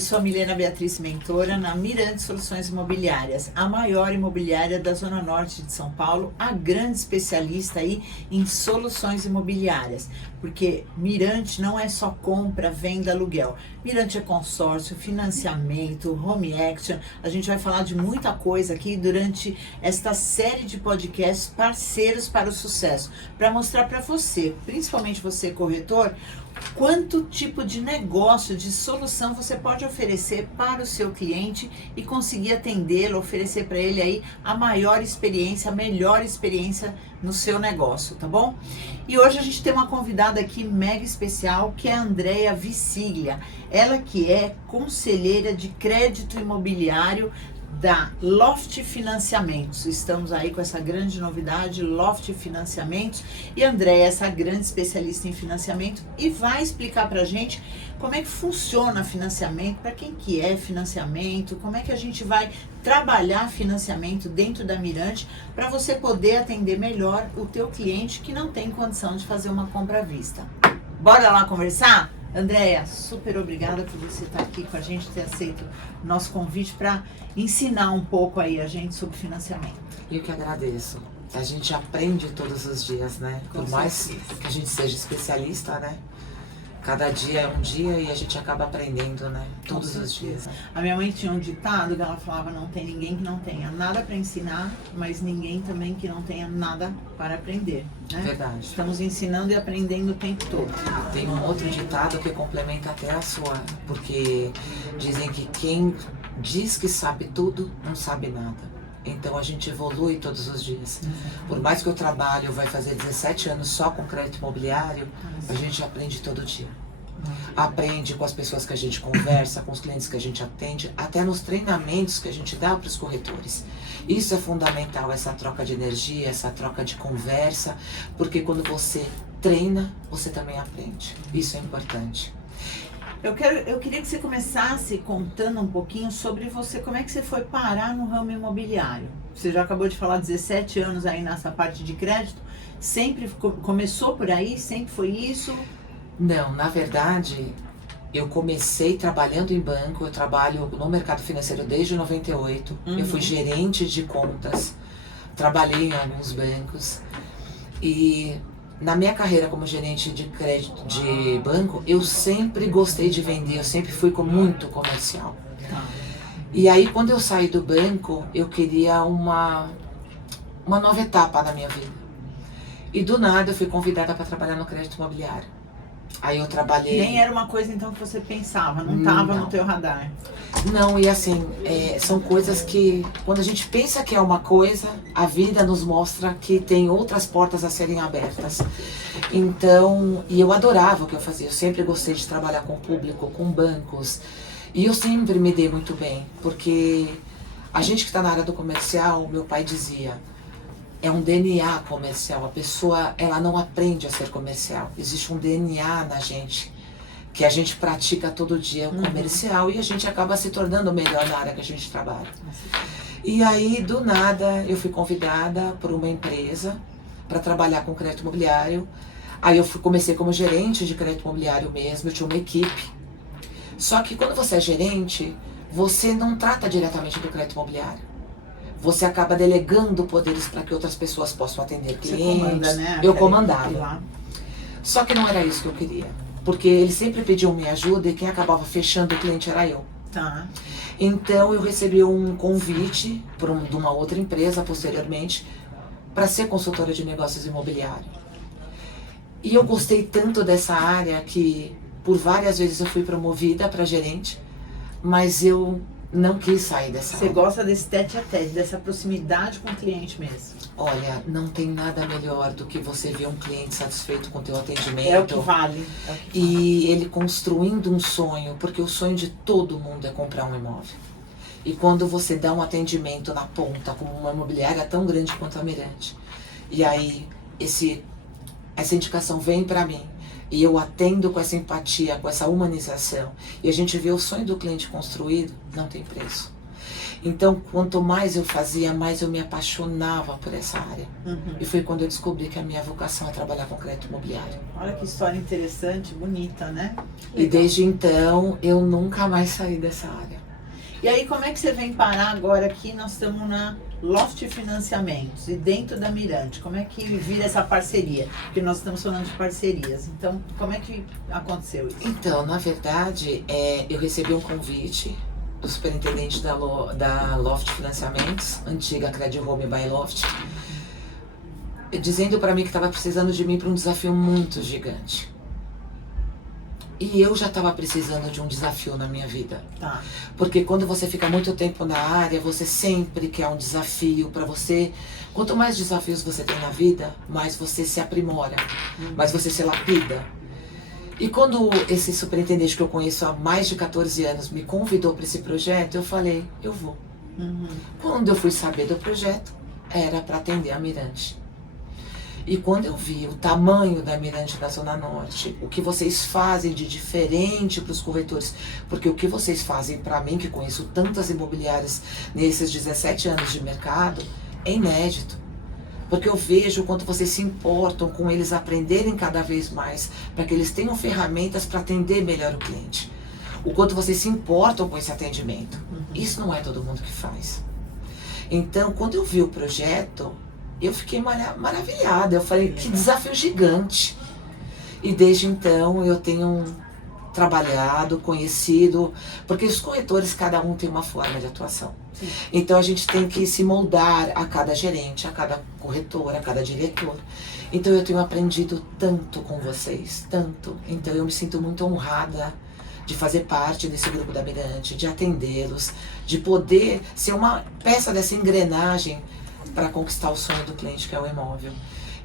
Eu sou a Milena Beatriz Mentora, na Mirante Soluções Imobiliárias, a maior imobiliária da Zona Norte de São Paulo, a grande especialista aí em soluções imobiliárias, porque Mirante não é só compra, venda, aluguel. Mirante é consórcio, financiamento, home action. A gente vai falar de muita coisa aqui durante esta série de podcasts parceiros para o sucesso, para mostrar para você, principalmente você corretor, quanto tipo de negócio, de solução você pode oferecer para o seu cliente e conseguir atendê-lo, oferecer para ele aí a maior experiência, a melhor experiência no seu negócio, tá bom? E hoje a gente tem uma convidada aqui mega especial, que é a Andrea Visiglia. Ela que é conselheira de crédito imobiliário da Loft Financiamentos. Estamos aí com essa grande novidade, Loft Financiamentos, e a Andrea é essa grande especialista em financiamento e vai explicar pra gente como é que funciona financiamento, para quem que é financiamento, como é que a gente vai trabalhar financiamento dentro da Mirante para você poder atender melhor o teu cliente que não tem condição de fazer uma compra à vista. Bora lá conversar? Andrea, super obrigada por você estar aqui com a gente, ter aceito o nosso convite para ensinar um pouco aí a gente sobre financiamento. Eu que agradeço. A gente aprende todos os dias, né? Por mais que a gente seja especialista, né? Cada dia é um dia e a gente acaba aprendendo, né? Todos os dias. A minha mãe tinha um ditado que ela falava: não tem ninguém que não tenha nada para ensinar, mas ninguém também que não tenha nada para aprender, né? Verdade. Estamos ensinando e aprendendo o tempo todo. Tem um outro ditado que complementa até a sua, porque dizem que quem diz que sabe tudo, não sabe nada. Então a gente evolui todos os dias. Por mais que eu trabalho, vai fazer 17 anos só com crédito imobiliário, a gente aprende todo dia. Aprende com as pessoas que a gente conversa, com os clientes que a gente atende, até nos treinamentos que a gente dá para os corretores. Isso é fundamental, essa troca de energia, essa troca de conversa, porque quando você treina, você também aprende. Isso é importante. Eu queria que você começasse contando um pouquinho sobre você, como é que você foi parar no ramo imobiliário. Você já acabou de falar 17 anos aí nessa parte de crédito, sempre começou por aí, sempre foi isso? Não, na verdade, eu comecei trabalhando em banco, eu trabalho no mercado financeiro desde 98, eu fui gerente de contas, trabalhei em alguns bancos e na minha carreira como gerente de crédito de banco, eu sempre gostei de vender, eu sempre fui muito comercial. E aí, quando eu saí do banco, eu queria uma nova etapa na minha vida. E do nada, eu fui convidada para trabalhar no crédito imobiliário. Aí eu trabalhei... Nem era uma coisa então que você pensava, não estava no teu radar. Não, e assim, são coisas que, quando a gente pensa que é uma coisa, a vida nos mostra que tem outras portas a serem abertas. Então, e eu adorava o que eu fazia, eu sempre gostei de trabalhar com o público, com bancos, e eu sempre me dei muito bem, porque a gente que está na área do comercial, meu pai dizia, é um DNA comercial, a pessoa, ela não aprende a ser comercial, existe um DNA na gente, que a gente pratica todo dia o comercial e a gente acaba se tornando melhor na área que a gente trabalha. E aí, do nada, eu fui convidada por uma empresa para trabalhar com crédito imobiliário. Aí eu comecei como gerente de crédito imobiliário mesmo, eu tinha uma equipe. Só que quando você é gerente, você não trata diretamente do crédito imobiliário. Você acaba delegando poderes para que outras pessoas possam atender clientes. Você comanda, né? Eu comandava. Só que não era isso que eu queria. Porque eles sempre pediam minha ajuda e quem acabava fechando o cliente era eu. Tá. Então eu recebi um convite de uma outra empresa posteriormente para ser consultora de negócios imobiliários. E eu gostei tanto dessa área que por várias vezes eu fui promovida para gerente, mas eu não quis sair dessa área. Você gosta desse tete-a-tete, dessa proximidade com o cliente mesmo? Olha, não tem nada melhor do que você ver um cliente satisfeito com o teu atendimento. É o que vale. E ele construindo um sonho, porque o sonho de todo mundo é comprar um imóvel. E quando você dá um atendimento na ponta, como uma imobiliária tão grande quanto a Mirante, e aí essa indicação vem para mim, e eu atendo com essa empatia, com essa humanização, e a gente vê o sonho do cliente construído, não tem preço. Então, quanto mais eu fazia, mais eu me apaixonava por essa área. E foi quando eu descobri que a minha vocação é trabalhar com crédito imobiliário. Olha que história interessante, bonita, né? E desde então, eu nunca mais saí dessa área. E aí, como é que você vem parar agora aqui? Nós estamos na Loft Financiamentos e dentro da Mirante. Como é que vira essa parceria? Porque nós estamos falando de parcerias. Então, como é que aconteceu isso? Então, na verdade, eu recebi um convite do superintendente da Loft Financiamentos, antiga Credit Home by Loft, dizendo para mim que estava precisando de mim para um desafio muito gigante. E eu já estava precisando de um desafio na minha vida. Tá. Porque quando você fica muito tempo na área, você sempre quer um desafio para você. Quanto mais desafios você tem na vida, mais você se aprimora, mais você se lapida. E quando esse superintendente que eu conheço há mais de 14 anos me convidou para esse projeto, eu falei, eu vou. Quando eu fui saber do projeto, era para atender a Mirante. E quando eu vi o tamanho da Mirante da Zona Norte, o que vocês fazem de diferente para os corretores, porque o que vocês fazem para mim, que conheço tantas imobiliárias nesses 17 anos de mercado, é inédito. Porque eu vejo o quanto vocês se importam com eles aprenderem cada vez mais, para que eles tenham ferramentas para atender melhor o cliente. O quanto vocês se importam com esse atendimento. Isso não é todo mundo que faz. Então, quando eu vi o projeto, eu fiquei maravilhada. Eu falei, que desafio gigante. E desde então eu tenho trabalhado, conhecido, porque os corretores, cada um tem uma forma de atuação. Sim. Então a gente tem que se moldar a cada gerente, a cada corretor, a cada diretor. Então eu tenho aprendido tanto com vocês, tanto. Então eu me sinto muito honrada de fazer parte desse grupo da Mirante, de atendê-los, de poder ser uma peça dessa engrenagem para conquistar o sonho do cliente, que é o imóvel.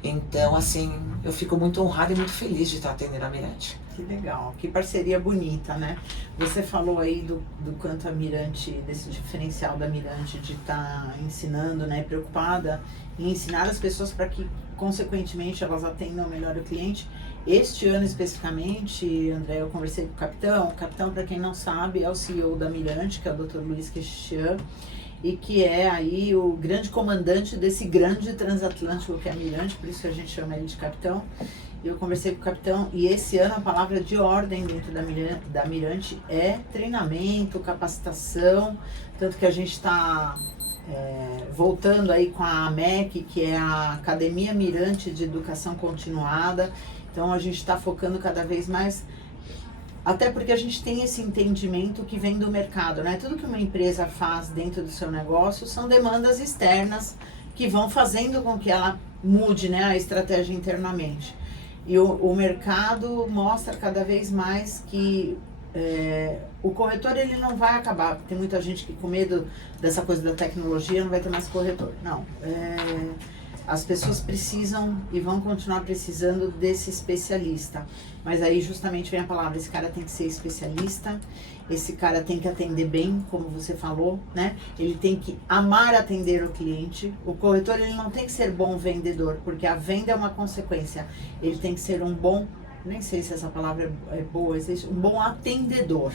Então, assim, eu fico muito honrada e muito feliz de estar atendendo a Mirante. Que legal, que parceria bonita, né? Você falou aí do quanto a Mirante, desse diferencial da Mirante de estar ensinando, né? Preocupada em ensinar as pessoas para que, consequentemente, elas atendam melhor o cliente. Este ano especificamente, André, eu conversei com o capitão. O capitão, para quem não sabe, é o CEO da Mirante, que é o Dr. Luiz Queixan, e que é aí o grande comandante desse grande transatlântico que é a Mirante, por isso que a gente chama ele de capitão. Eu conversei com o capitão e esse ano a palavra de ordem dentro da Mirante é treinamento, capacitação, tanto que a gente está voltando aí com a AMEC, que é a Academia Mirante de Educação Continuada. Então a gente está focando cada vez mais, até porque a gente tem esse entendimento que vem do mercado, né? Tudo que uma empresa faz dentro do seu negócio são demandas externas que vão fazendo com que ela mude, né, a estratégia internamente. E o mercado mostra cada vez mais que o corretor ele não vai acabar. Tem muita gente que com medo dessa coisa da tecnologia não vai ter mais corretor. Não. As pessoas precisam e vão continuar precisando desse especialista. Mas aí justamente vem a palavra, esse cara tem que ser especialista, esse cara tem que atender bem, como você falou, né? Ele tem que amar atender o cliente. O corretor ele não tem que ser bom vendedor, porque a venda é uma consequência. Ele tem que ser um bom, nem sei se essa palavra é boa, existe, um bom atendedor.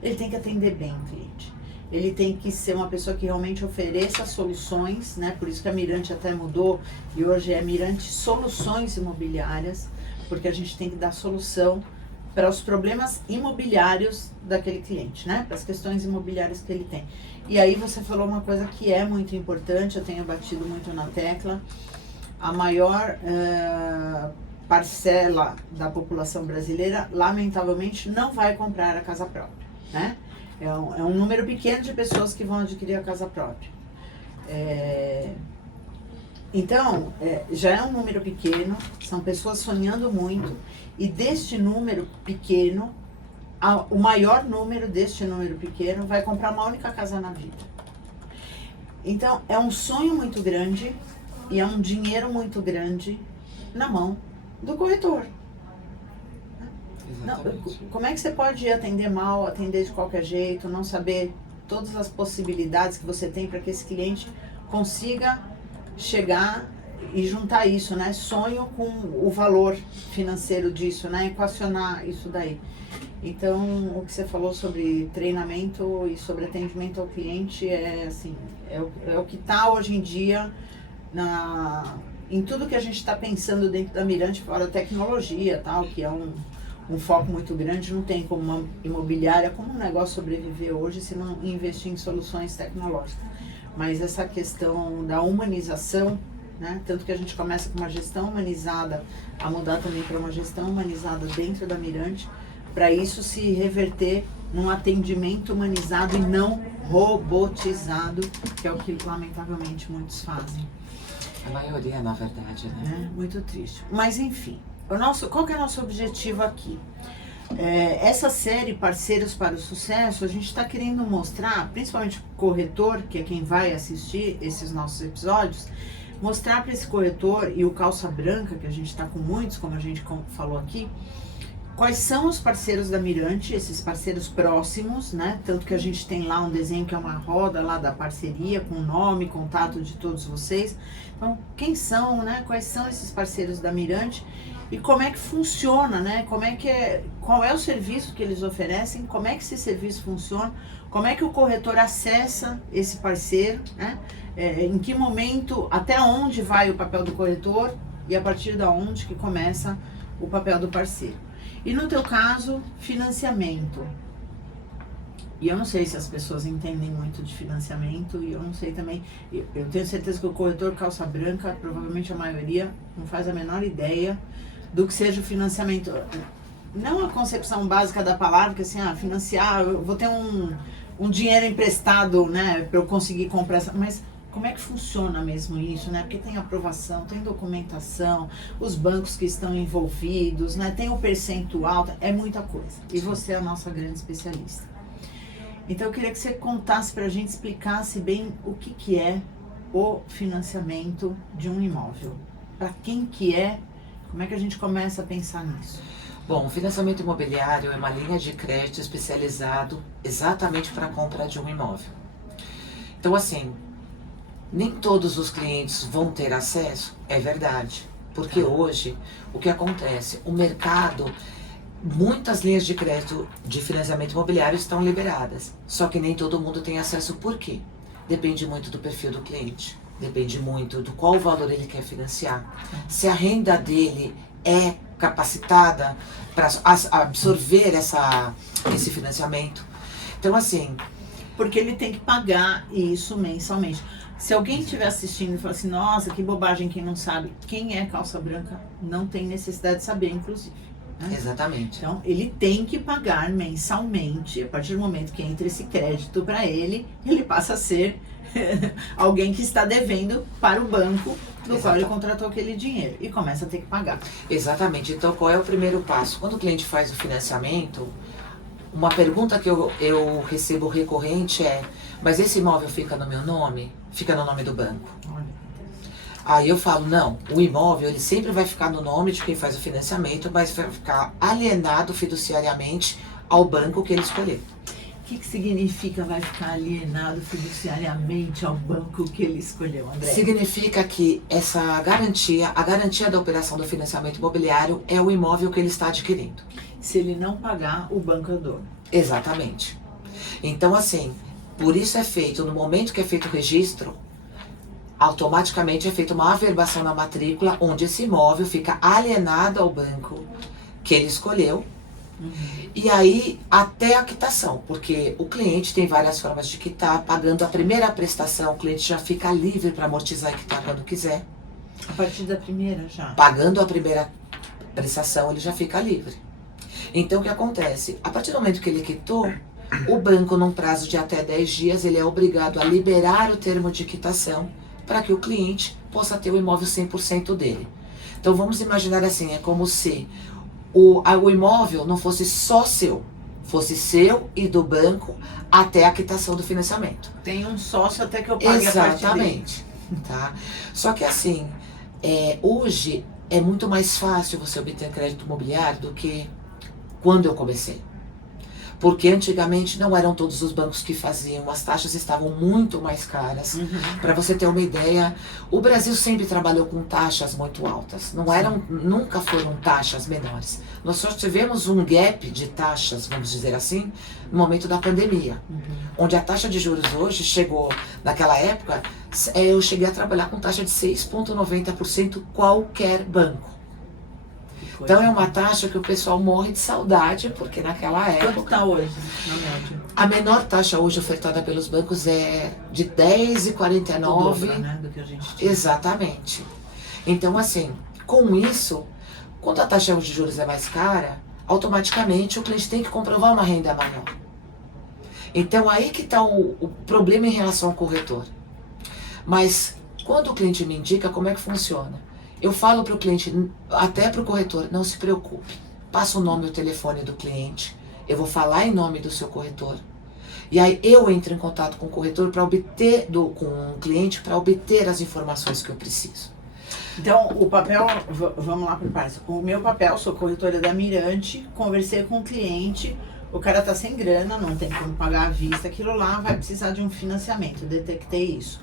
Ele tem que atender bem o cliente. Ele tem que ser uma pessoa que realmente ofereça soluções, né? Por isso que a Mirante até mudou e hoje é Mirante Soluções Imobiliárias, porque a gente tem que dar solução para os problemas imobiliários daquele cliente, né? Para as questões imobiliárias que ele tem. E aí você falou uma coisa que é muito importante, eu tenho batido muito na tecla, a maior parcela da população brasileira, lamentavelmente, não vai comprar a casa própria, né? É um número pequeno de pessoas que vão adquirir a casa própria. Então, já é um número pequeno, são pessoas sonhando muito, e deste número pequeno, o maior número deste número pequeno vai comprar uma única casa na vida. Então, é um sonho muito grande e é um dinheiro muito grande na mão do corretor. Não, como é que você pode atender mal, atender de qualquer jeito, não saber todas as possibilidades que você tem para que esse cliente consiga chegar e juntar isso, né? Sonho com o valor financeiro disso, né? Equacionar isso daí. Então, o que você falou sobre treinamento e sobre atendimento ao cliente é assim, é o que está hoje em dia em tudo que a gente está pensando dentro da Mirante, fora a tecnologia, tal, que é um foco muito grande. Não tem como uma imobiliária, como um negócio sobreviver hoje se não investir em soluções tecnológicas. Mas essa questão da humanização, né? Tanto que a gente começa com uma gestão humanizada, a mudar também para uma gestão humanizada dentro da Mirante, para isso se reverter num atendimento humanizado e não robotizado, que é o que lamentavelmente muitos fazem. A maioria, na verdade, né? Muito triste. Mas enfim, qual que é o nosso objetivo aqui? Essa série Parceiros para o Sucesso, a gente está querendo mostrar, principalmente o corretor, que é quem vai assistir esses nossos episódios, mostrar para esse corretor e o calça branca, que a gente está com muitos, como a gente falou aqui, quais são os parceiros da Mirante, esses parceiros próximos, né? Tanto que a gente tem lá um desenho que é uma roda lá da parceria, com nome, contato de todos vocês. Então, quem são, né? Quais são esses parceiros da Mirante e como é que funciona, né? Qual é o serviço que eles oferecem, como é que esse serviço funciona, como é que o corretor acessa esse parceiro, né? Em que momento, até onde vai o papel do corretor e a partir de onde que começa o papel do parceiro. E no teu caso, financiamento. E eu não sei se as pessoas entendem muito de financiamento, e eu não sei também, eu tenho certeza que o corretor calça branca, provavelmente a maioria, não faz a menor ideia do que seja o financiamento. Não a concepção básica da palavra, que assim, financiar, eu vou ter um dinheiro emprestado, né, para eu conseguir comprar, mas como é que funciona mesmo isso, né? Porque tem aprovação, tem documentação, os bancos que estão envolvidos, né? Tem o percentual, é muita coisa. E você é a nossa grande especialista. Então eu queria que você contasse pra gente, explicasse bem o que é o financiamento de um imóvel. Para quem que é, como é que a gente começa a pensar nisso? Bom, o financiamento imobiliário é uma linha de crédito especializado exatamente para a compra de um imóvel. Então assim, nem todos os clientes vão ter acesso, é verdade. Porque hoje, o que acontece? O mercado, muitas linhas de crédito de financiamento imobiliário estão liberadas. Só que nem todo mundo tem acesso. Por quê? Depende muito do perfil do cliente. Depende muito do qual valor ele quer financiar. Se a renda dele é capacitada para absorver esse financiamento. Então assim... Porque ele tem que pagar isso mensalmente. Se alguém estiver assistindo e falar assim, nossa, que bobagem, quem não sabe quem é calça branca, não tem necessidade de saber, inclusive. Né? Exatamente. Então, ele tem que pagar mensalmente, a partir do momento que entra esse crédito para ele passa a ser alguém que está devendo para o banco do qual ele contratou aquele dinheiro e começa a ter que pagar. Exatamente. Então, qual é o primeiro passo? Quando o cliente faz o financiamento, uma pergunta que eu recebo recorrente é, mas esse imóvel fica no meu nome? Fica no nome do banco? Aí eu falo, não, o imóvel ele sempre vai ficar no nome de quem faz o financiamento, mas vai ficar alienado fiduciariamente ao banco que ele escolher. O que significa vai ficar alienado fiduciariamente ao banco que ele escolheu, André? Significa que essa garantia, a garantia da operação do financiamento imobiliário é o imóvel que ele está adquirindo. Se ele não pagar, o banco é o dono. Exatamente. Então assim, por isso é feito, no momento que é feito o registro, automaticamente é feita uma averbação na matrícula, onde esse imóvel fica alienado ao banco que ele escolheu. E aí, até a quitação, porque o cliente tem várias formas de quitar, pagando a primeira prestação, o cliente já fica livre para amortizar e quitar quando quiser. A partir da primeira já? Pagando a primeira prestação, ele já fica livre. Então, o que acontece? A partir do momento que ele quitou, o banco, num prazo de até 10 dias, ele é obrigado a liberar o termo de quitação para que o cliente possa ter o imóvel 100% dele. Então, vamos imaginar assim, é como se o imóvel não fosse só seu, fosse seu e do banco até a quitação do financiamento. Tem um sócio até que eu pague a parte dele. Exatamente. Tá? Só que assim, hoje é muito mais fácil você obter crédito imobiliário do que quando eu comecei. Porque antigamente não eram todos os bancos que faziam, as taxas estavam muito mais caras. Para você ter uma ideia, o Brasil sempre trabalhou com taxas muito altas, nunca foram taxas menores. Nós só tivemos um gap de taxas, vamos dizer assim, no momento da pandemia, onde a taxa de juros hoje chegou, naquela época, eu cheguei a trabalhar com taxa de 6,90% qualquer banco. Então é uma taxa que o pessoal morre de saudade, porque naquela época... Quanto está hoje, na média? A menor taxa hoje ofertada pelos bancos é de 10,49. O dobro, né, do que a gente tinha. Exatamente. Então, assim, com isso, quando a taxa de juros é mais cara, automaticamente o cliente tem que comprovar uma renda maior. Então, aí que está o problema em relação ao corretor. Mas, quando o cliente me indica, como é que funciona? Eu falo para o cliente, até para o corretor, não se preocupe. Passa o nome e o telefone do cliente. Eu vou falar em nome do seu corretor. E aí eu entro em contato com o corretor para obter, com o cliente, para obter as informações que eu preciso. Então, o papel, vamos lá por partes. O meu papel, sou corretora da Mirante, conversei com o cliente, o cara tá sem grana, não tem como pagar à vista, aquilo lá vai precisar de um financiamento, eu detectei isso.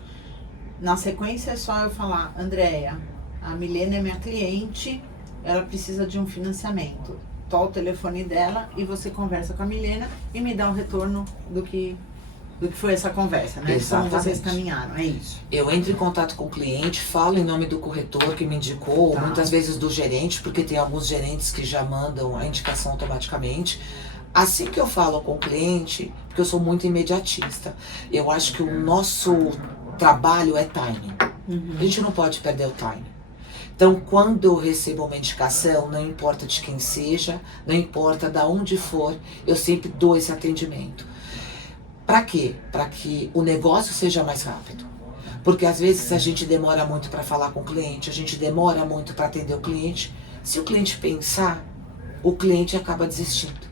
Na sequência é só eu falar, Andréia, a Milena é minha cliente, ela precisa de um financiamento. Toma o telefone dela e você conversa com a Milena e me dá um retorno do que foi essa conversa, né? Exatamente. Como vocês caminharam, é isso. Eu entro em contato com o cliente, falo em nome do corretor que me indicou, Tá. muitas vezes do gerente, porque tem alguns gerentes que já mandam a indicação automaticamente. Assim que eu falo com o cliente, porque eu sou muito imediatista, eu acho que o nosso trabalho é timing. A gente não pode perder o timing. Então, quando eu recebo uma indicação, não importa de quem seja, não importa de onde for, eu sempre dou esse atendimento. Para quê? Para que o negócio seja mais rápido. Porque às vezes a gente demora muito para falar com o cliente, a gente demora muito para atender o cliente. Se o cliente pensar, o cliente acaba desistindo.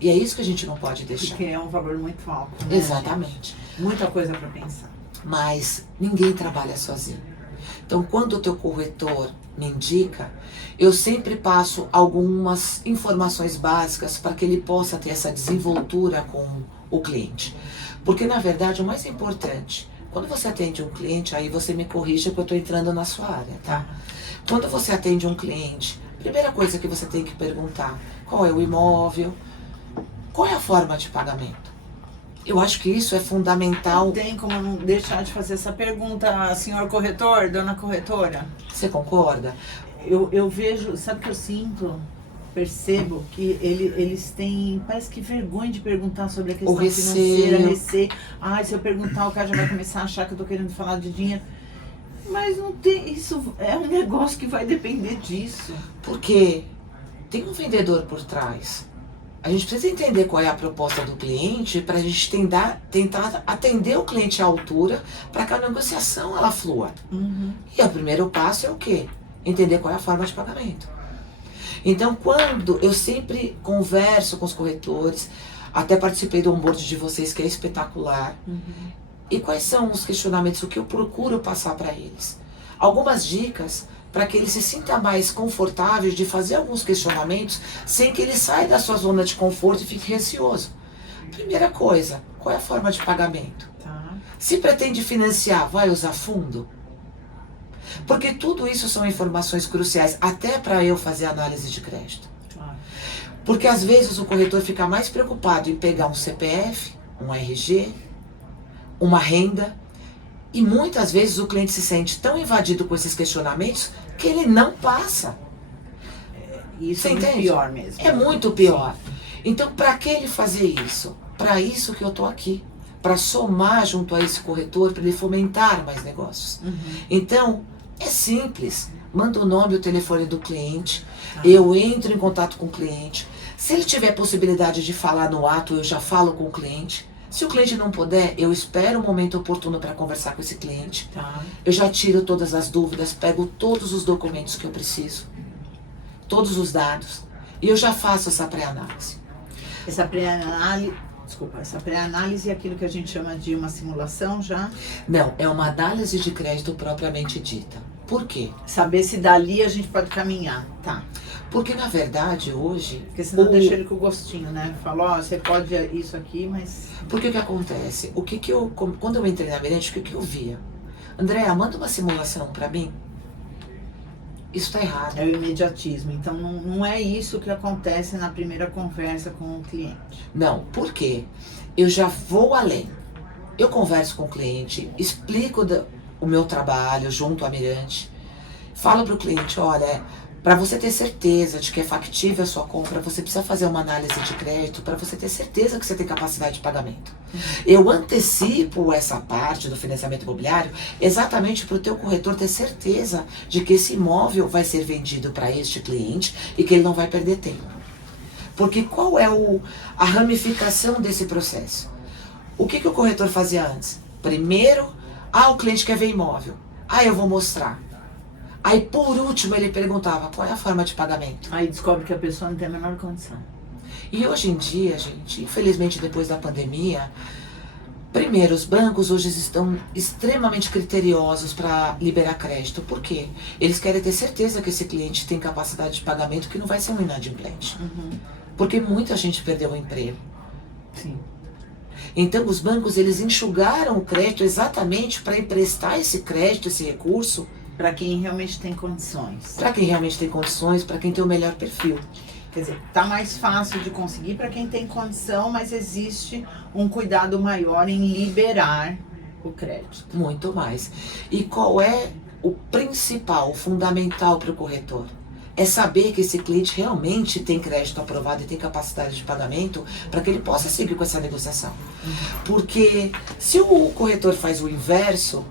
E é isso que a gente não pode deixar. Porque é um valor muito alto, né, Exatamente. gente? Muita coisa para pensar. Mas ninguém trabalha sozinho. Então, quando o teu corretor me indica, eu sempre passo algumas informações básicas para que ele possa ter essa desenvoltura com o cliente. Porque, na verdade, o mais importante, quando você atende um cliente, aí você me corrija que eu estou entrando na sua área, tá? Quando você atende um cliente, a primeira coisa que você tem que perguntar, qual é o imóvel, qual é a forma de pagamento? Eu acho que isso é fundamental. Não tem como não deixar de fazer essa pergunta, senhor corretor, dona corretora. Você concorda? Eu vejo, sabe o que eu sinto? Percebo que eles têm, parece que vergonha de perguntar sobre a questão financeira, receio. Ai, se eu perguntar, o cara já vai começar a achar que eu tô querendo falar de dinheiro. Mas não tem, isso é um negócio que vai depender disso. Porque tem um vendedor por trás. A gente precisa entender qual é a proposta do cliente para a gente tentar atender o cliente à altura para que a negociação ela flua. E o primeiro passo é o quê? Entender qual é a forma de pagamento. Então, quando eu sempre converso com os corretores, até participei do onboard de vocês que é espetacular, e quais são os questionamentos, o que eu procuro passar para eles? Algumas dicas para que ele se sinta mais confortável de fazer alguns questionamentos sem que ele saia da sua zona de conforto e fique receoso. Primeira coisa, qual é a forma de pagamento? Se pretende financiar, vai usar fundo? Porque tudo isso são informações cruciais, até para eu fazer análise de crédito. Porque às vezes o corretor fica mais preocupado em pegar um CPF, um RG, uma renda, e muitas vezes o cliente se sente tão invadido com esses questionamentos que ele não passa. Isso Você é muito entende? pior mesmo. É muito pior. Então, para que ele fazer isso? Para isso que eu tô aqui. Para somar junto a esse corretor, para ele fomentar mais negócios. Então, é simples. Manda o nome e o telefone do cliente. Eu entro em contato com o cliente. Se ele tiver possibilidade de falar no ato, eu já falo com o cliente. Se o cliente não puder, eu espero o momento oportuno para conversar com esse cliente. Eu já tiro todas as dúvidas, pego todos os documentos que eu preciso, todos os dados, e eu já faço essa pré-análise. Essa pré-análise é aquilo que a gente chama de uma simulação já? Não, é uma análise de crédito propriamente dita. Por quê? Saber se dali a gente pode caminhar, tá? Porque, na verdade, hoje... Porque senão deixa ele com o gostinho, né? Falou, ó, você pode isso aqui, mas... Porque o que acontece? Quando eu entrei na Mirante, o que eu via? Andréa, manda uma simulação pra mim. Isso tá errado. É o imediatismo. Então, não é isso que acontece na primeira conversa com o cliente. Não, por quê? Eu já vou além. Eu converso com o cliente, explico o meu trabalho junto à Mirante, falo para o cliente, olha, para você ter certeza de que é factível a sua compra, você precisa fazer uma análise de crédito para você ter certeza que você tem capacidade de pagamento. Eu antecipo essa parte do financiamento imobiliário exatamente para o teu corretor ter certeza de que esse imóvel vai ser vendido para este cliente e que ele não vai perder tempo. Porque qual é a ramificação desse processo? O que o corretor fazia antes? Primeiro, o cliente quer ver imóvel. Eu vou mostrar. Aí, por último, ele perguntava qual é a forma de pagamento. Aí descobre que a pessoa não tem a menor condição. E hoje em dia, gente, infelizmente depois da pandemia, primeiro, os bancos hoje estão extremamente criteriosos para liberar crédito. Por quê? Eles querem ter certeza que esse cliente tem capacidade de pagamento, que não vai ser um inadimplente. Porque muita gente perdeu o emprego. Sim. Então, os bancos, eles enxugaram o crédito exatamente para emprestar esse crédito, esse recurso, para quem realmente tem condições. Para quem realmente tem condições, para quem tem o melhor perfil. Quer dizer, tá mais fácil de conseguir para quem tem condição, mas existe um cuidado maior em liberar o crédito. Muito mais. E qual é o principal, o fundamental para o corretor? É saber que esse cliente realmente tem crédito aprovado e tem capacidade de pagamento para que ele possa seguir com essa negociação. Porque se o corretor faz o inverso,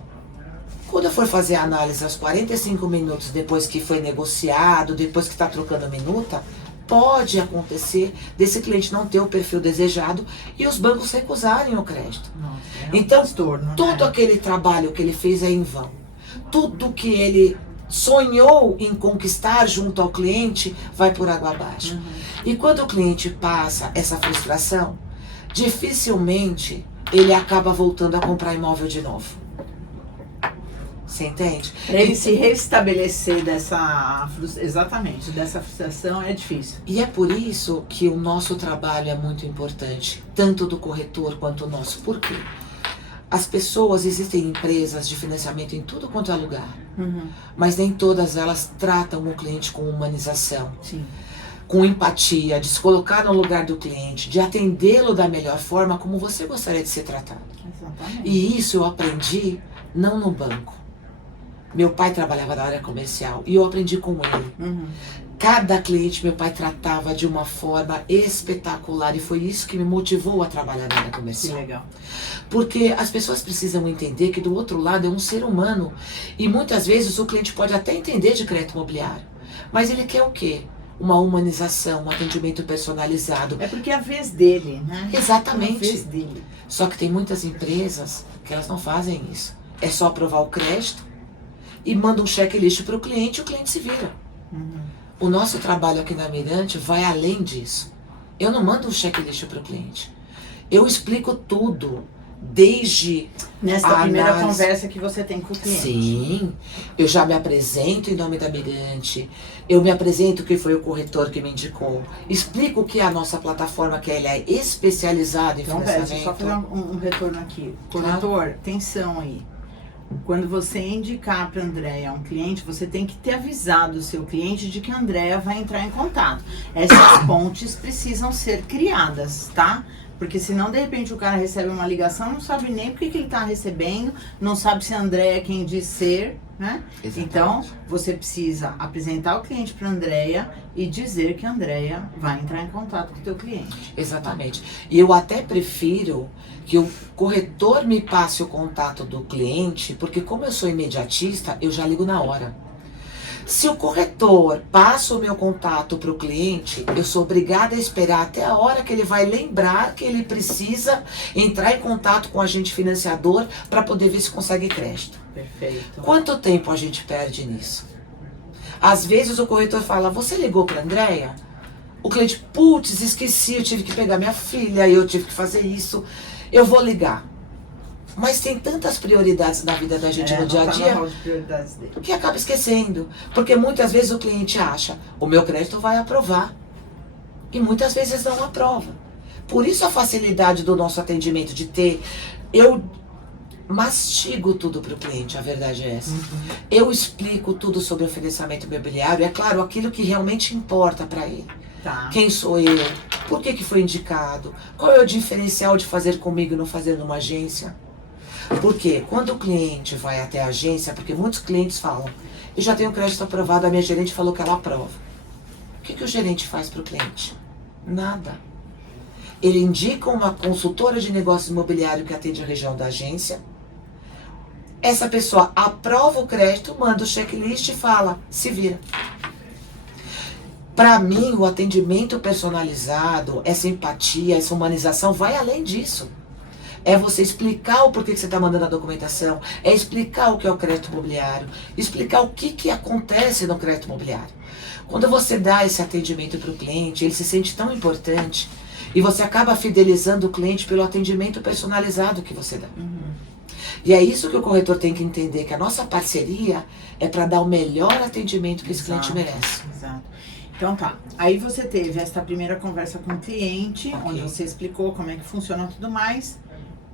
quando eu for fazer a análise aos 45 minutos depois que foi negociado, depois que está trocando a minuta, pode acontecer desse cliente não ter o perfil desejado e os bancos recusarem o crédito. Nossa, então, transtorno, todo aquele trabalho que ele fez é em vão. Tudo que ele sonhou em conquistar junto ao cliente vai por água abaixo. E quando o cliente passa essa frustração, dificilmente ele acaba voltando a comprar imóvel de novo. Você entende? Para ele se restabelecer dessa frustração é difícil. E é por isso que o nosso trabalho é muito importante, tanto do corretor quanto o nosso. Por quê? As pessoas, existem empresas de financiamento em tudo quanto é lugar, mas nem todas elas tratam o cliente com humanização, Sim. com empatia, de se colocar no lugar do cliente, de atendê-lo da melhor forma como você gostaria de ser tratado. Exatamente. E isso eu aprendi não no banco. Meu pai trabalhava na área comercial e eu aprendi com ele. Cada cliente meu pai tratava de uma forma espetacular e foi isso que me motivou a trabalhar na área comercial. Que legal. Porque as pessoas precisam entender que do outro lado é um ser humano e muitas vezes o cliente pode até entender de crédito imobiliário, mas ele quer o quê? Uma humanização, um atendimento personalizado. É porque é a vez dele, né? Exatamente. É a vez dele. Só que tem muitas empresas que elas não fazem isso. É só aprovar o crédito e manda um checklist para o cliente e o cliente se vira. O nosso trabalho aqui na Mirante vai além disso. Eu não mando um checklist para o cliente. Eu explico tudo, desde nessa primeira conversa que você tem com o cliente. Sim, eu já me apresento em nome da Mirante, eu me apresento quem foi o corretor que me indicou, explico que a nossa plataforma, que ela é especializada em financiamento. Deixa eu só fazer um retorno aqui. Corretor, atenção aí. Quando você indicar para a Andréa um cliente, você tem que ter avisado o seu cliente de que a Andréa vai entrar em contato. Essas pontes precisam ser criadas, tá? Porque senão, de repente, o cara recebe uma ligação, não sabe nem por que ele está recebendo, não sabe se a Andréa é quem diz ser, né? Exatamente. Então, você precisa apresentar o cliente para a Andréa e dizer que a Andréa vai entrar em contato com o teu cliente. Exatamente. E eu até prefiro que o corretor me passe o contato do cliente, porque como eu sou imediatista, eu já ligo na hora. Se o corretor passa o meu contato para o cliente, eu sou obrigada a esperar até a hora que ele vai lembrar que ele precisa entrar em contato com o agente financiador para poder ver se consegue crédito. Perfeito. Quanto tempo a gente perde nisso? Às vezes o corretor fala, você ligou para a Andréa? O cliente, putz, esqueci, eu tive que pegar minha filha, eu tive que fazer isso, eu vou ligar. Mas tem tantas prioridades na vida da gente no dia a dia que acaba esquecendo. Porque muitas vezes o cliente acha, o meu crédito vai aprovar. E muitas vezes não aprova. Por isso a facilidade do nosso atendimento de ter... Eu mastigo tudo para o cliente, a verdade é essa. Eu explico tudo sobre o financiamento imobiliário. É claro, aquilo que realmente importa para ele. Tá. Quem sou eu? Por que foi indicado? Qual é o diferencial de fazer comigo e não fazer numa agência? Porque quando o cliente vai até a agência, porque muitos clientes falam, eu já tenho crédito aprovado, a minha gerente falou que ela aprova. O que o gerente faz para o cliente? Nada. Ele indica uma consultora de negócios imobiliários que atende a região da agência. Essa pessoa aprova o crédito, manda o checklist e fala, se vira. Para mim, o atendimento personalizado, essa empatia, essa humanização vai além disso. É você explicar o porquê que você está mandando a documentação, é explicar o que é o crédito imobiliário, explicar o que acontece no crédito imobiliário. Quando você dá esse atendimento para o cliente, ele se sente tão importante e você acaba fidelizando o cliente pelo atendimento personalizado que você dá. E é isso que o corretor tem que entender, que a nossa parceria é para dar o melhor atendimento que esse cliente merece. Exato. Então tá, aí você teve essa primeira conversa com o cliente, onde você explicou como é que funciona e tudo mais.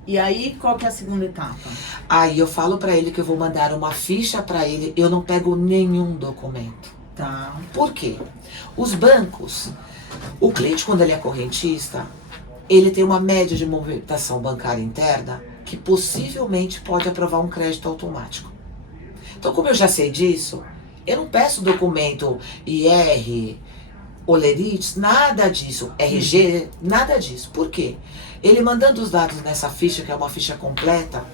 E aí, qual que é a segunda etapa? Aí eu falo para ele que eu vou mandar uma ficha para ele, eu não pego nenhum documento. Tá. Por quê? Os bancos, o cliente quando ele é correntista, ele tem uma média de movimentação bancária interna que possivelmente pode aprovar um crédito automático. Então, como eu já sei disso, eu não peço documento IR, Olerites, nada disso, RG, nada disso. Por quê? Ele mandando os dados nessa ficha, que é uma ficha completa,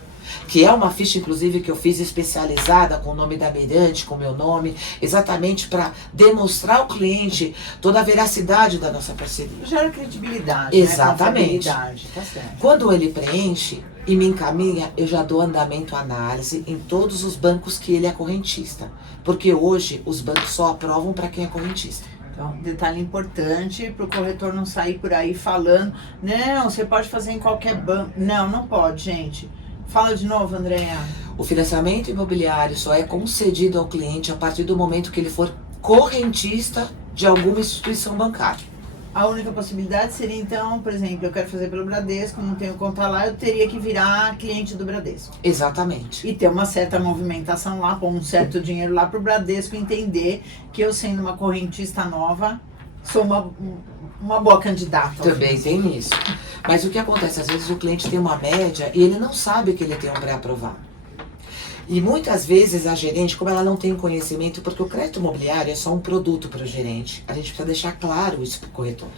que é uma ficha, inclusive, que eu fiz especializada com o nome da mirante, com o meu nome, exatamente para demonstrar ao cliente toda a veracidade da nossa parceria. Gera credibilidade, exatamente. Tá certo. Quando ele preenche e me encaminha, eu já dou andamento à análise em todos os bancos que ele é correntista. Porque hoje os bancos só aprovam para quem é correntista. Então, detalhe importante para o corretor não sair por aí falando, não, você pode fazer em qualquer banco. Não, não pode, gente. Fala de novo, Andréa. O financiamento imobiliário só é concedido ao cliente a partir do momento que ele for correntista de alguma instituição bancária. A única possibilidade seria, então, por exemplo, eu quero fazer pelo Bradesco, não tenho conta lá, eu teria que virar cliente do Bradesco. Exatamente. E ter uma certa movimentação lá, com um certo dinheiro lá para o Bradesco entender que eu, sendo uma correntista nova, sou uma boa candidata. Também tem isso. Mas o que acontece? Às vezes o cliente tem uma média e ele não sabe que ele tem um pré-aprovado. E muitas vezes a gerente, como ela não tem conhecimento, porque o crédito imobiliário é só um produto para o gerente, a gente precisa deixar claro isso para o corretor.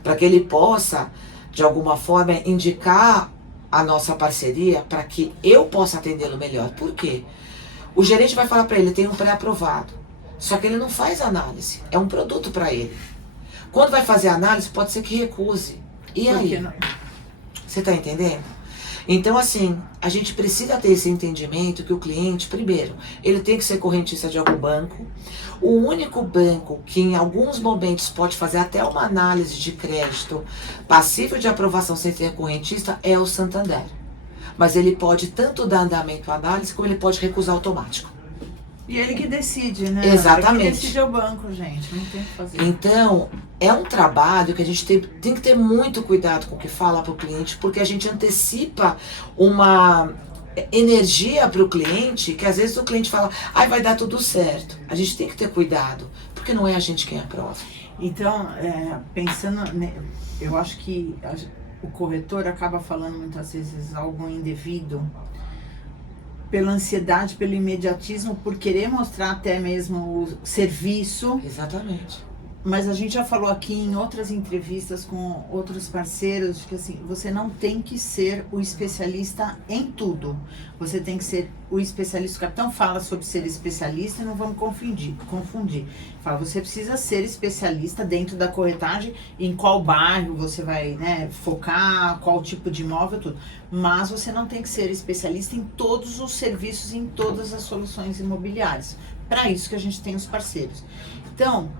Para que ele possa, de alguma forma, indicar a nossa parceria para que eu possa atendê-lo melhor. Por quê? O gerente vai falar para ele, tem um pré-aprovado. Só que ele não faz análise, é um produto para ele. Quando vai fazer análise, pode ser que recuse. E aí? Você está entendendo? Então, assim, a gente precisa ter esse entendimento que o cliente, primeiro, ele tem que ser correntista de algum banco. O único banco que em alguns momentos pode fazer até uma análise de crédito passível de aprovação sem ser correntista é o Santander. Mas ele pode tanto dar andamento à análise como ele pode recusar automático. E ele que decide, né? Exatamente. Ele que decide é o banco, gente. Não tem o que fazer. Então, é um trabalho que a gente tem que ter muito cuidado com o que fala para o cliente, porque a gente antecipa uma energia para o cliente, que às vezes o cliente fala, ai, vai dar tudo certo. A gente tem que ter cuidado, porque não é a gente quem aprova. Então, pensando, eu acho que o corretor acaba falando muitas vezes algo indevido, pela ansiedade, pelo imediatismo, por querer mostrar até mesmo o serviço. Exatamente. Mas a gente já falou aqui em outras entrevistas com outros parceiros que assim, você não tem que ser o especialista em tudo. Você tem que ser o especialista. O capitão fala sobre ser especialista e não vamos confundir. Fala, você precisa ser especialista dentro da corretagem, em qual bairro você vai, né, focar, qual tipo de imóvel, tudo. Mas você não tem que ser especialista em todos os serviços, em todas as soluções imobiliárias. Para isso que a gente tem os parceiros. Então,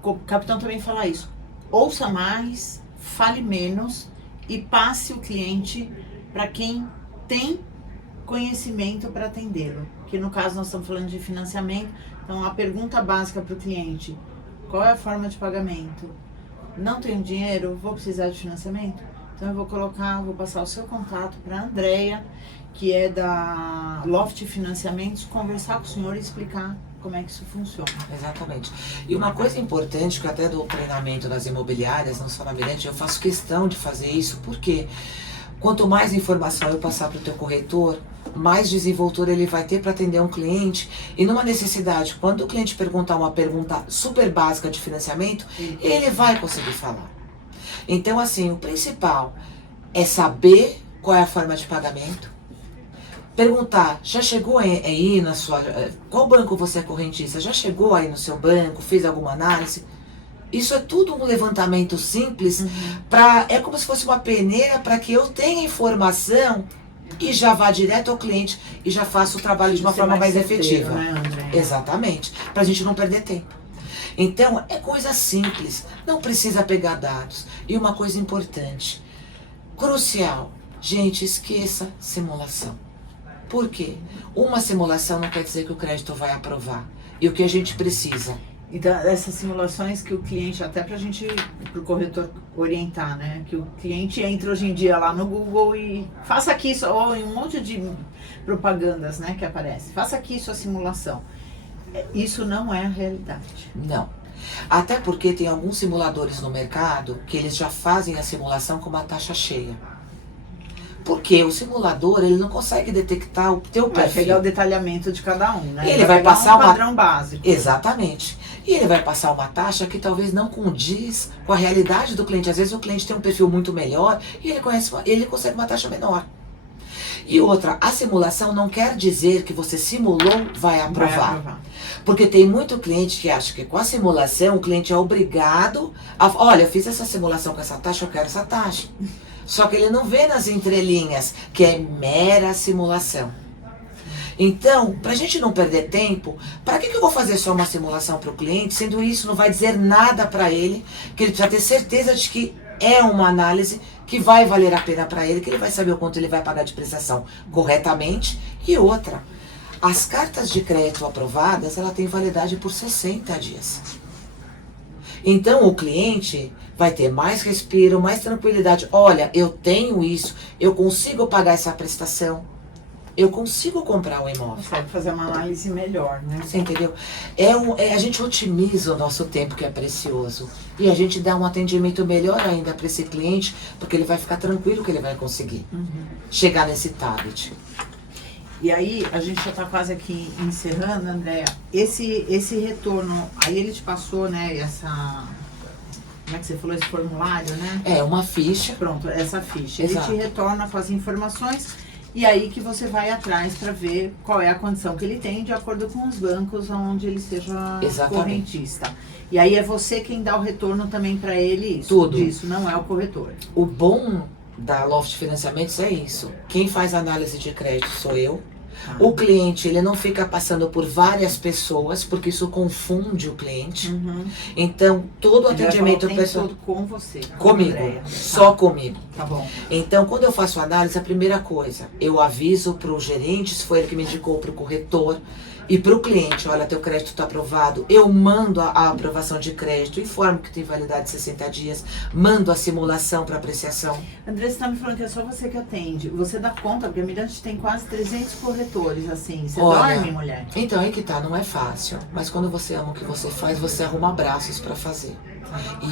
o capitão também fala isso. Ouça mais, fale menos e passe o cliente para quem tem conhecimento para atendê-lo. Que no caso nós estamos falando de financiamento, então a pergunta básica para o cliente: qual é a forma de pagamento? Não tenho dinheiro, vou precisar de financiamento? Então eu vou passar o seu contato para a Andrea, que é da Loft Financiamentos, conversar com o senhor e explicar como é que isso funciona. Exatamente. E uma coisa importante que eu até dou treinamento nas imobiliárias, não só na Mirante, eu faço questão de fazer isso, porque quanto mais informação eu passar para o teu corretor, mais desenvoltura ele vai ter para atender um cliente. E numa necessidade, quando o cliente perguntar uma pergunta super básica de financiamento, ele vai conseguir falar. Então, assim, o principal é saber qual é a forma de pagamento. Perguntar: já chegou aí na sua... Qual banco você é correntista? Já chegou aí no seu banco? Fez alguma análise? Isso é tudo um levantamento simples. É como se fosse uma peneira para que eu tenha informação e já vá direto ao cliente e já faça o trabalho de uma forma mais efetiva. Né, André? Exatamente. Para a gente não perder tempo. Então, é coisa simples. Não precisa pegar dados. E uma coisa importante, crucial. Gente, esqueça simulação. Por quê? Uma simulação não quer dizer que o crédito vai aprovar. E o que a gente precisa? Então, essas simulações que o cliente, até pra gente, pro corretor orientar, né? Que o cliente entra hoje em dia lá no Google e faça aqui, ou em um monte de propagandas, né, que aparece. Faça aqui sua simulação. Isso não é a realidade. Não. Até porque tem alguns simuladores no mercado que eles já fazem a simulação com uma taxa cheia. Porque o simulador, ele não consegue detectar o teu perfil. Vai pegar o detalhamento de cada um, né? Ele vai passar um padrão básico. Exatamente. E ele vai passar uma taxa que talvez não condiz com a realidade do cliente. Às vezes o cliente tem um perfil muito melhor e ele consegue uma taxa menor. E outra, a simulação não quer dizer que você simulou vai aprovar. Porque tem muito cliente que acha que com a simulação o cliente é obrigado a... Olha, eu fiz essa simulação com essa taxa, eu quero essa taxa. Só que ele não vê nas entrelinhas que é mera simulação. Então, para a gente não perder tempo, para que eu vou fazer só uma simulação para o cliente, sendo isso não vai dizer nada para ele, que ele precisa ter certeza de que é uma análise que vai valer a pena para ele, que ele vai saber o quanto ele vai pagar de prestação corretamente. E outra, as cartas de crédito aprovadas, ela tem validade por 60 dias. Então o cliente vai ter mais respiro, mais tranquilidade. Olha, eu tenho isso, eu consigo pagar essa prestação, eu consigo comprar um imóvel. Consegue fazer uma análise melhor, né? Você entendeu? A gente otimiza o nosso tempo, que é precioso. E a gente dá um atendimento melhor ainda para esse cliente, porque ele vai ficar tranquilo que ele vai conseguir chegar nesse target. E aí, a gente já está quase aqui encerrando, Andréa. Esse retorno, aí ele te passou, né, como é que você falou, esse formulário, né? É, uma ficha. Pronto, essa ficha. Exato. Ele te retorna com as informações e aí que você vai atrás para ver qual é a condição que ele tem de acordo com os bancos onde ele seja correntista. E aí é você quem dá o retorno também para ele disso, não é o corretor. O bom da Loft Financiamentos é isso. Quem faz análise de crédito sou eu. O cliente, ele não fica passando por várias pessoas, porque isso confunde o cliente. Então, todo o atendimento pessoal com você. Comigo, só comigo. Tá bom. Então, quando eu faço análise, a primeira coisa, eu aviso para o gerente, se foi ele que me indicou, para o corretor, e para o cliente: olha, teu crédito está aprovado. Eu mando a aprovação de crédito, informo que tem validade de 60 dias, mando a simulação para apreciação. André, você está me falando que é só você que atende. Você dá conta, porque a Mirante tem quase 300 corretores, assim. Você dorme, mulher? Então, aí que tá, não é fácil. Mas quando você ama o que você faz, você arruma braços para fazer.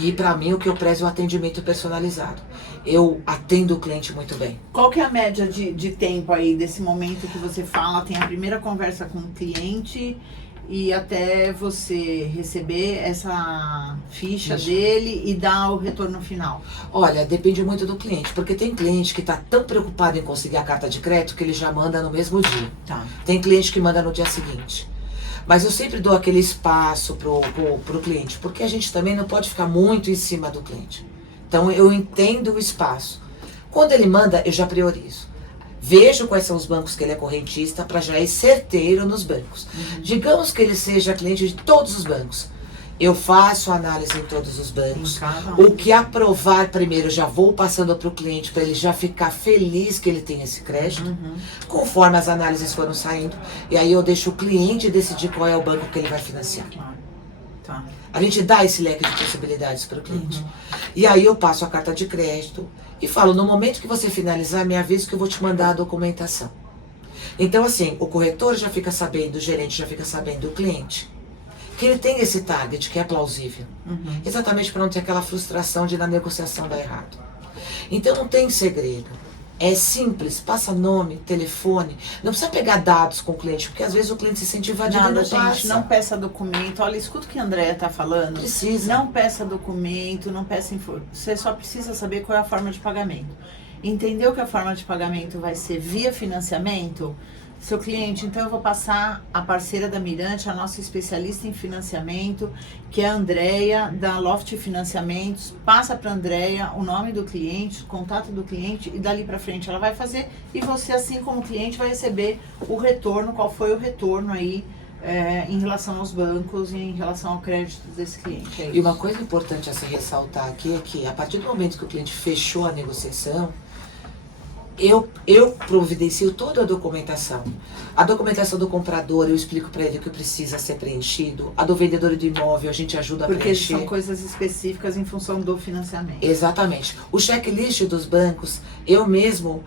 E para mim, o que eu prezo é o atendimento personalizado. Eu atendo o cliente muito bem. Qual que é a média de tempo aí, desse momento que você fala, tem a primeira conversa com o cliente e até você receber essa ficha dele e dar o retorno final? Olha, depende muito do cliente, porque tem cliente que está tão preocupado em conseguir a carta de crédito que ele já manda no mesmo dia. Tem cliente que manda no dia seguinte. Mas eu sempre dou aquele espaço pro cliente, porque a gente também não pode ficar muito em cima do cliente. Então eu entendo o espaço. Quando ele manda, eu já priorizo. Vejo quais são os bancos que ele é correntista, para já ir certeiro nos bancos. Digamos que ele seja cliente de todos os bancos. Eu faço análise em todos os bancos. Em cada um. O que aprovar primeiro, eu já vou passando para o cliente para ele já ficar feliz que ele tem esse crédito, conforme as análises foram saindo. E aí eu deixo o cliente decidir qual é o banco que ele vai financiar. Tá. A gente dá esse leque de possibilidades para o cliente. E aí eu passo a carta de crédito e falo, no momento que você finalizar, me avise que eu vou te mandar a documentação. Então assim, o corretor já fica sabendo, o gerente já fica sabendo, o cliente, que ele tem esse target, que é plausível. Exatamente para não ter aquela frustração de na negociação dar errado. Então não tem segredo. É simples, passa nome, telefone. Não precisa pegar dados com o cliente, porque às vezes o cliente se sente invadido. Nada, e não gente, passa. não peça documento. Olha, escuta o que a Andréia tá falando. Precisa. Não peça documento, não peça você só precisa saber qual é a forma de pagamento. Entendeu que a forma de pagamento vai ser via financiamento? Seu cliente, então eu vou passar a parceira da Mirante, a nossa especialista em financiamento, que é a Andréia, da Loft Financiamentos. Passa para a Andréia o nome do cliente, o contato do cliente, e dali para frente ela vai fazer, e você, assim como cliente, vai receber o retorno, qual foi o retorno aí em relação aos bancos e em relação ao crédito desse cliente. E uma coisa importante a se ressaltar aqui é que a partir do momento que o cliente fechou a negociação, eu providencio toda a documentação. A documentação do comprador, eu explico para ele o que precisa ser preenchido. A do vendedor e do imóvel, a gente ajuda a preencher. Porque são coisas específicas em função do financiamento. Exatamente. O checklist dos bancos, eu mesmo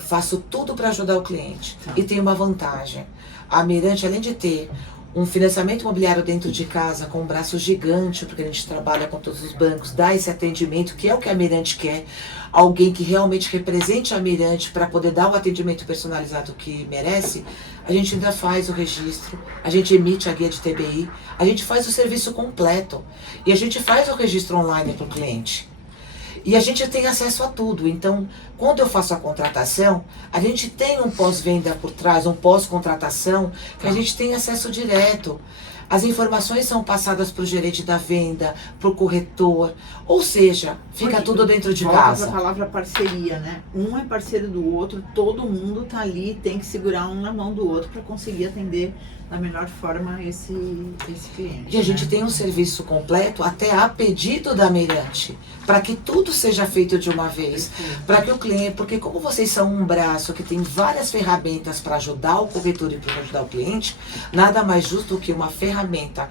faço tudo para ajudar o cliente. E tem uma vantagem. A Mirante, além de ter um financiamento imobiliário dentro de casa com um braço gigante, porque a gente trabalha com todos os bancos, dá esse atendimento, que é o que a Mirante quer, alguém que realmente represente a Mirante para poder dar o atendimento personalizado que merece. A gente ainda faz o registro, a gente emite a guia de TBI, a gente faz o serviço completo e a gente faz o registro online para o cliente. E a gente tem acesso a tudo. Então, quando eu faço a contratação, a gente tem um pós-venda por trás, um pós-contratação, que a gente tem acesso direto. As informações são passadas para o gerente da venda, para o corretor. Ou seja, fica tudo dentro de casa. Volta a palavra parceria, né? Um é parceiro do outro, todo mundo tá ali, tem que segurar um na mão do outro para conseguir atender da melhor forma esse cliente. E a gente tem um serviço completo até a pedido da Mirante, para que tudo seja feito de uma vez. Para que o cliente, porque como vocês são um braço que tem várias ferramentas para ajudar o corretor e para ajudar o cliente, nada mais justo que uma ferramenta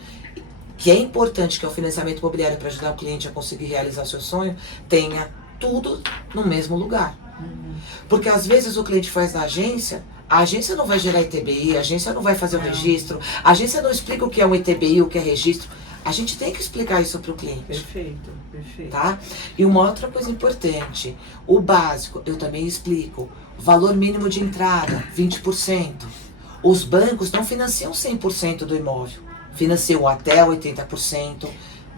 que é importante, que é o financiamento imobiliário para ajudar o cliente a conseguir realizar o seu sonho, tenha tudo no mesmo lugar. Porque às vezes o cliente faz na agência, a agência não vai gerar ITBI, a agência não vai fazer o registro, a agência não explica o que é um ITBI, o que é registro. A gente tem que explicar isso para o cliente. Perfeito, perfeito. Tá? E uma outra coisa importante, o básico, eu também explico, valor mínimo de entrada, 20%. Os bancos não financiam 100% do imóvel, financiam até 80%.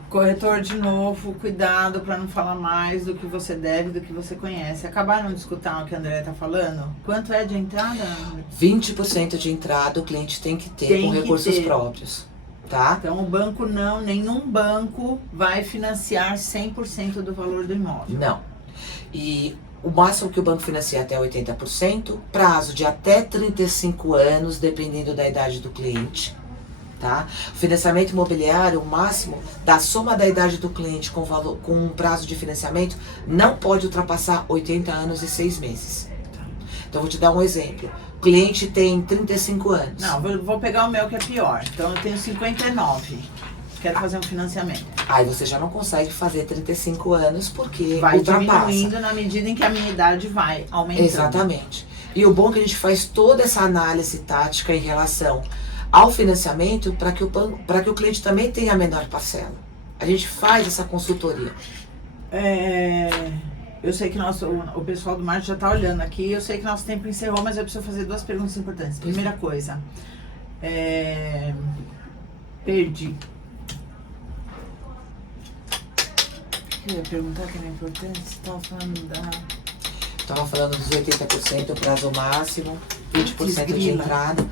Corretor, de novo, cuidado para não falar mais do que você deve, do que você conhece. Acabaram de escutar o que a Andréia está falando? Quanto é de entrada? 20% de entrada o cliente tem que ter com recursos próprios. Tá? Então o banco não, nenhum banco vai financiar 100% do valor do imóvel. Não. E o máximo que o banco financia é até 80%, prazo de até 35 anos, dependendo da idade do cliente. Tá? O financiamento imobiliário, o máximo da soma da idade do cliente com um prazo de financiamento não pode ultrapassar 80 anos e 6 meses. Então, vou te dar um exemplo. O cliente tem 35 anos. Não, vou pegar o meu que é pior. Então, eu tenho 59. Quero fazer um financiamento. Aí você já não consegue fazer 35 anos porque vai ultrapassa. Diminuindo na medida em que a minha idade vai aumentando. Exatamente. E o bom é que a gente faz toda essa análise tática em relação ao financiamento para que o cliente também tenha a menor parcela. A gente faz essa consultoria. Eu sei que o pessoal do marketing já está olhando aqui, eu sei que nosso tempo encerrou, mas eu preciso fazer 2 perguntas importantes. Primeira coisa, perdi. Eu ia perguntar que era importante, você estava falando da... Estava falando dos 80%, o prazo máximo, 20% de entrada.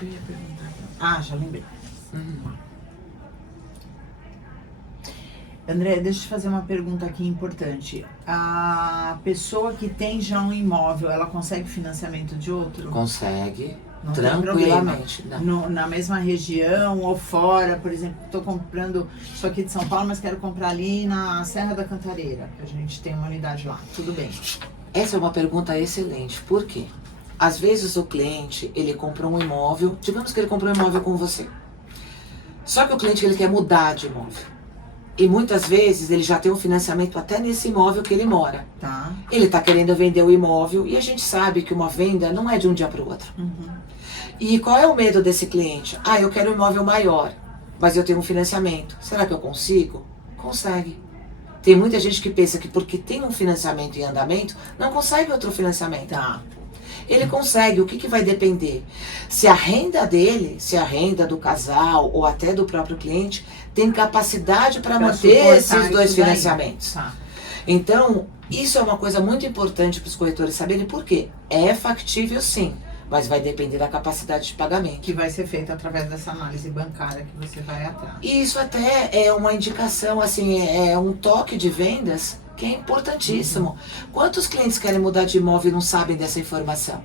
Eu ia perguntar. Ah, já lembrei. André, deixa eu te fazer uma pergunta aqui importante. A pessoa que tem já um imóvel, ela consegue financiamento de outro? Consegue. Não tem problema. Tranquilamente. Não. Na mesma região ou fora, por exemplo, estou comprando isso aqui de São Paulo, mas quero comprar ali na Serra da Cantareira, que a gente tem uma unidade lá. Tudo bem. Essa é uma pergunta excelente. Por quê? Às vezes o cliente, ele comprou um imóvel, digamos que ele comprou um imóvel com você. Só que o cliente, ele quer mudar de imóvel. E muitas vezes ele já tem um financiamento até nesse imóvel que ele mora. Tá. Ele está querendo vender o imóvel e a gente sabe que uma venda não é de um dia para o outro. E qual é o medo desse cliente? Ah, eu quero um imóvel maior, mas eu tenho um financiamento. Será que eu consigo? Consegue. Tem muita gente que pensa que porque tem um financiamento em andamento, não consegue outro financiamento. Tá. Ele consegue, o que vai depender? Se a renda dele, se a renda do casal ou até do próprio cliente tem capacidade para manter esses dois financiamentos. Tá. Então, isso é uma coisa muito importante para os corretores saberem, por quê? É factível sim, mas vai depender da capacidade de pagamento. Que vai ser feito através dessa análise bancária que você vai atrás. E isso até é uma indicação, assim, é um toque de vendas que é importantíssimo. Quantos clientes querem mudar de imóvel e não sabem dessa informação?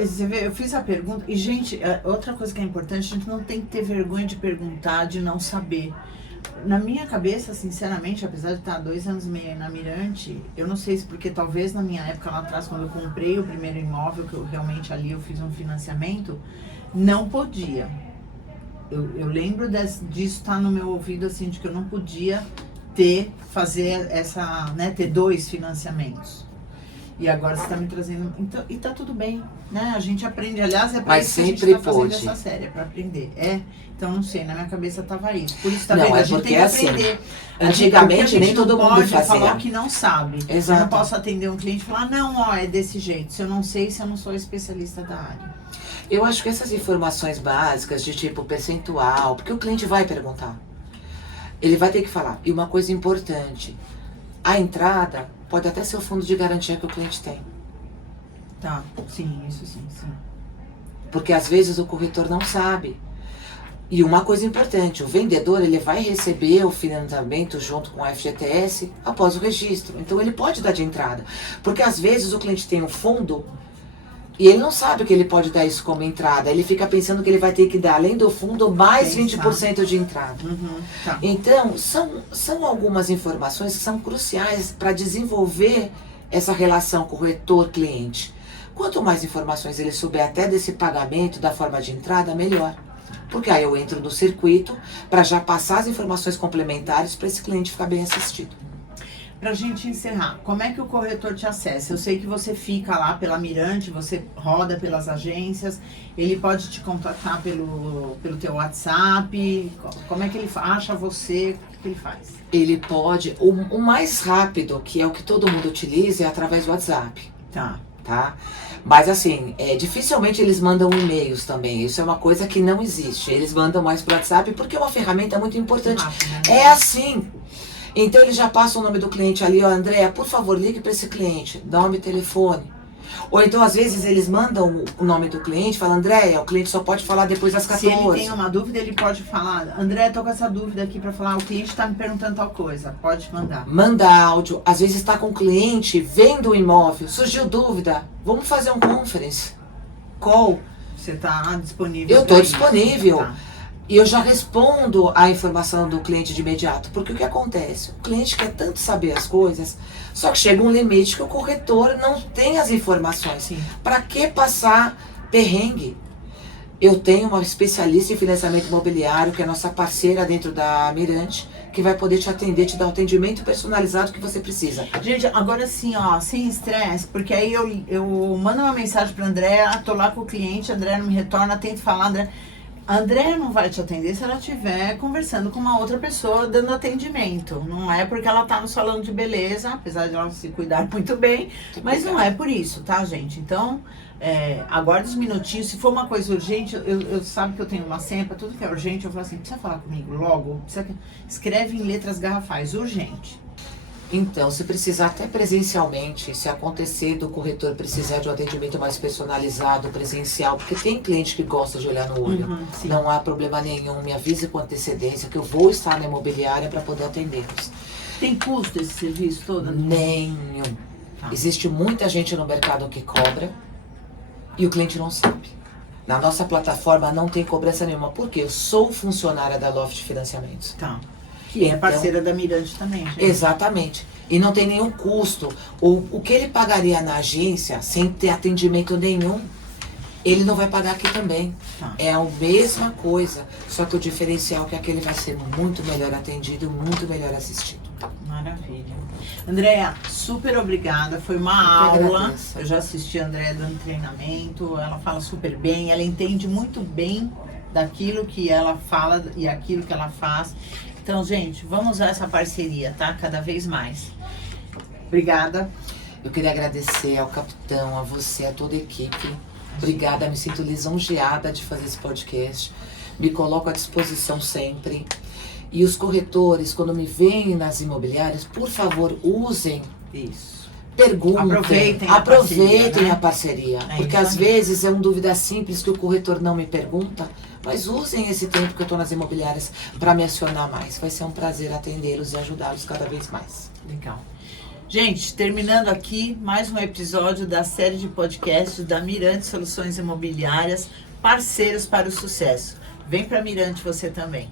Você vê, eu fiz a pergunta, e gente, outra coisa que é importante, a gente não tem que ter vergonha de perguntar, de não saber. Na minha cabeça, sinceramente, apesar de estar 2 anos e meio na Mirante, eu não sei se porque talvez na minha época lá atrás, quando eu comprei o primeiro imóvel, que eu realmente ali eu fiz um financiamento, não podia. Eu lembro disso estar no meu ouvido, assim, de que eu não podia fazer essa, né, ter 2 financiamentos. E agora você está me trazendo, então, e tá tudo bem, né? A gente aprende, aliás, é para isso que a gente está fazendo essa série, é para aprender. Então não sei, na minha cabeça tava isso. Por isso tá vendo, a gente tem que aprender. Antigamente nem todo mundo fazia. Falar o que não sabe. Exato. Eu não posso atender um cliente e falar, não, ó, é desse jeito. Se eu não sei, se eu não sou especialista da área. Eu acho que essas informações básicas de tipo percentual, porque o cliente vai perguntar. Ele vai ter que falar. E uma coisa importante, a entrada pode até ser o fundo de garantia que o cliente tem. Tá, sim, isso sim. Porque às vezes o corretor não sabe. E uma coisa importante, o vendedor ele vai receber o financiamento junto com a FGTS após o registro. Então ele pode dar de entrada. Porque às vezes o cliente tem um fundo e ele não sabe que ele pode dar isso como entrada. Ele fica pensando que ele vai ter que dar, além do fundo, mais 20% de entrada. Tá. Então, são algumas informações que são cruciais para desenvolver essa relação corretor-cliente. Quanto mais informações ele souber até desse pagamento, da forma de entrada, melhor. Porque aí eu entro no circuito para já passar as informações complementares para esse cliente ficar bem assistido. Pra gente encerrar, como é que o corretor te acessa? Eu sei que você fica lá pela Mirante, você roda pelas agências, ele pode te contatar pelo teu WhatsApp, como é que ele acha você, o que ele faz? Ele pode, o mais rápido, que é o que todo mundo utiliza, é através do WhatsApp. Tá? Mas assim, dificilmente eles mandam e-mails também, isso é uma coisa que não existe, eles mandam mais pro WhatsApp porque é uma ferramenta muito importante. É assim. Então ele já passa o nome do cliente ali, ó, Andréa, por favor, ligue para esse cliente, nome e telefone. Ou então, às vezes, eles mandam o nome do cliente, falam, Andréa, o cliente só pode falar depois das 14. Se ele tem uma dúvida, ele pode falar, Andréa, tô com essa dúvida aqui para falar, o cliente está me perguntando tal coisa, pode mandar. Manda áudio, às vezes está com o cliente, vendo o imóvel, surgiu dúvida, vamos fazer um conference call. Você está disponível? Eu estou disponível. Tá. E eu já respondo a informação do cliente de imediato. Porque o que acontece? O cliente quer tanto saber as coisas, só que chega um limite que o corretor não tem as informações. Para que passar perrengue? Eu tenho uma especialista em financiamento imobiliário, que é nossa parceira dentro da Mirante, que vai poder te atender, te dar o atendimento personalizado que você precisa. Gente, agora sim, ó, sem estresse, porque aí eu mando uma mensagem para Andréa, tô lá com o cliente, a Andréa não me retorna, tento falar, a Andréa não vai te atender se ela estiver conversando com uma outra pessoa dando atendimento. Não é porque ela tá no salão de beleza, apesar de ela se cuidar muito bem, mas não é por isso, tá, gente? Então, aguarde uns minutinhos. Se for uma coisa urgente, eu sabe que eu tenho uma senha pra tudo que é urgente. Eu falo assim, precisa falar comigo logo? Escreve em letras garrafais, urgente. Então, se precisar até presencialmente, se acontecer do corretor precisar de um atendimento mais personalizado, presencial, porque tem cliente que gosta de olhar no olho, não há problema nenhum, me avise com antecedência que eu vou estar na imobiliária para poder atendê-los. Tem custo esse serviço todo? Nenhum. Existe muita gente no mercado que cobra e o cliente não sabe. Na nossa plataforma não tem cobrança nenhuma, porque eu sou funcionária da Loft Financiamentos. Tá. Que é parceira da Mirante também, gente. Exatamente. E não tem nenhum custo. O que ele pagaria na agência, sem ter atendimento nenhum, ele não vai pagar aqui também. Tá. É a mesma coisa, só que o diferencial é que aquele vai ser muito melhor atendido, muito melhor assistido. Maravilha. Andréa, super obrigada. Foi uma Eu que aula. agradeço. Eu já assisti a Andréa dando treinamento. Ela fala super bem. Ela entende muito bem daquilo que ela fala e aquilo que ela faz. Então, gente, vamos usar essa parceria, tá? Cada vez mais. Obrigada. Eu queria agradecer ao capitão, a você, a toda a equipe. Obrigada, me sinto lisonjeada de fazer esse podcast. Me coloco à disposição sempre. E os corretores, quando me veem nas imobiliárias, por favor, usem, Isso. perguntem, Aproveitem a parceria. É Porque isso às aí. vezes é uma dúvida simples que o corretor não me pergunta, mas usem esse tempo que eu estou nas imobiliárias para me acionar mais. Vai ser um prazer atendê-los e ajudá-los cada vez mais. Legal. Gente, terminando aqui mais um episódio da série de podcasts da Mirante Soluções Imobiliárias, parceiros para o sucesso. Vem para Mirante você também.